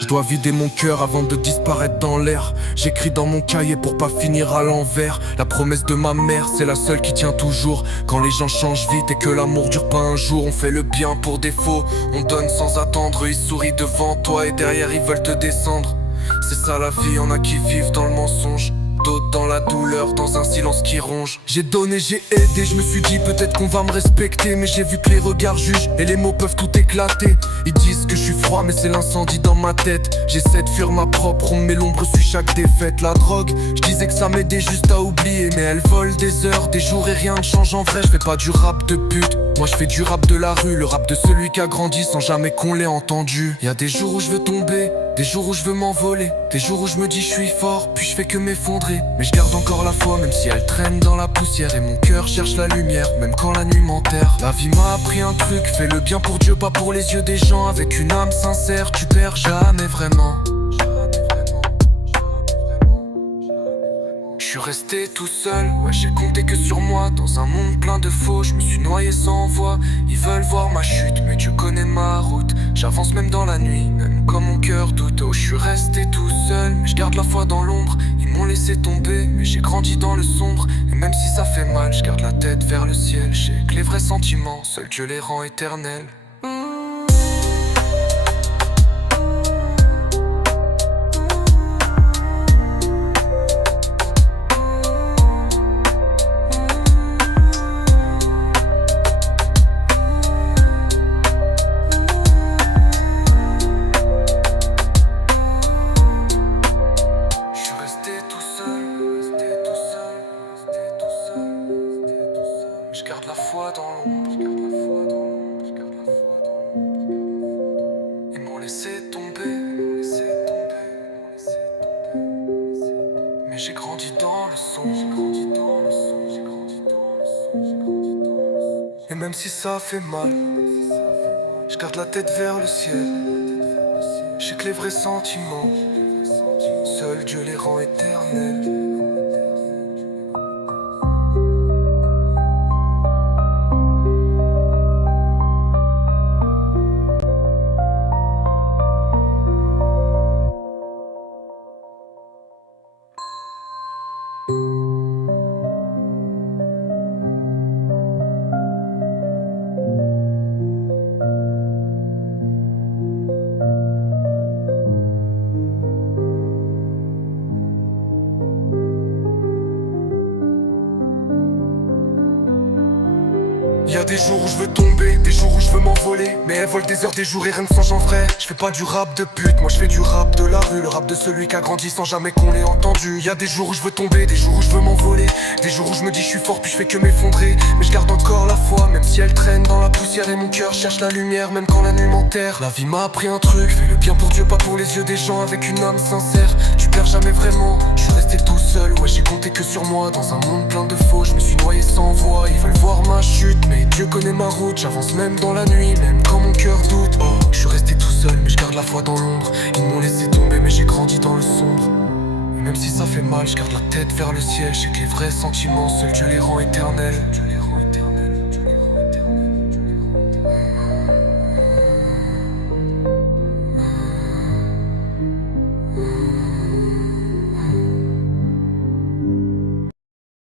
Je dois vider mon cœur avant de disparaître dans l'air. J'écris dans mon cahier pour pas finir à l'envers. La promesse de ma mère, c'est la seule qui tient toujours. Quand les gens changent vite et que l'amour dure pas un jour, on fait le bien pour défaut, on donne sans attendre. Ils sourient devant toi et derrière ils veulent te descendre. C'est ça la vie, y'en a qui vivent dans le mensonge, d'autres dans la douleur, dans un silence qui ronge. J'ai donné, j'ai aidé, je me suis dit peut-être qu'on va me respecter. Mais j'ai vu que les regards jugent et les mots peuvent tout éclater. Ils disent que je suis froid mais c'est l'incendie dans ma tête. J'essaie de fuir ma propre ombre mais l'ombre suit chaque défaite. La drogue, je disais que ça m'aidait juste à oublier, mais elle vole des heures, des jours et rien ne change en vrai. Je fais pas du rap de pute, moi je fais du rap de la rue. Le rap de celui qui a grandi sans jamais qu'on l'ait entendu. Y'a des jours où je veux tomber, des jours où je veux m'envoler, des jours où je me dis je suis fort, puis je fais que m'effondrer. Mais je garde encore la foi, même si elle traîne dans la poussière. Et mon cœur cherche la lumière, même quand la nuit m'enterre. La vie m'a appris un truc, fais le bien pour Dieu, pas pour les yeux des gens. Avec une âme sincère, tu perds jamais vraiment. Je suis resté tout seul, ouais j'ai compté que sur moi. Dans un monde plein de faux, je me suis noyé sans voix. Ils veulent voir ma chute, mais Dieu connaît ma route. J'avance même dans la nuit, même quand mon cœur doute. Oh je suis resté tout seul, mais je garde la foi dans l'ombre. Ils m'ont laissé tomber, mais j'ai grandi dans le sombre. Et même si ça fait mal, je garde la tête vers le ciel. Je sais que les vrais sentiments, seul Dieu les rend éternels. Je garde la foi dans l'ombre, ils m'ont laissé tomber, mais j'ai grandi dans le sombre. Et même si ça fait mal, je garde la tête vers le ciel. Je sais que les vrais sentiments, seul Dieu les rend éternels. Y'a des jours où je veux tomber, des jours où je veux m'envoler, mais elles volent des heures, des jours et rien ne change en vrai. Je fais pas du rap de pute, moi je fais du rap de la rue. Le rap de celui qui a grandi sans jamais qu'on l'ait entendu. Y'a des jours où je veux tomber, des jours où je veux m'envoler, des jours où je me dis je suis fort puis je fais que m'effondrer. Mais je garde encore la foi, même si elle traîne dans la poussière. Et mon cœur cherche la lumière, même quand la nuit m'enterre. La vie m'a appris un truc, fais le bien pour Dieu, pas pour les yeux des gens. Avec une âme sincère, tu perds jamais vraiment. Je suis resté tout seul, ouais j'ai compté que sur moi. Dans un monde plein de faux, je me suis noyé sans voix. Ils veulent voir ma chute, mais Dieu connaît ma route. J'avance même dans la nuit, même quand mon cœur doute. Oh, je suis resté tout seul, mais je garde la foi dans l'ombre. Ils m'ont laissé tomber, mais j'ai grandi dans le sombre. Et même si ça fait mal, je garde la tête vers le ciel. Je sais que les vrais sentiments, seul Dieu les rend éternels.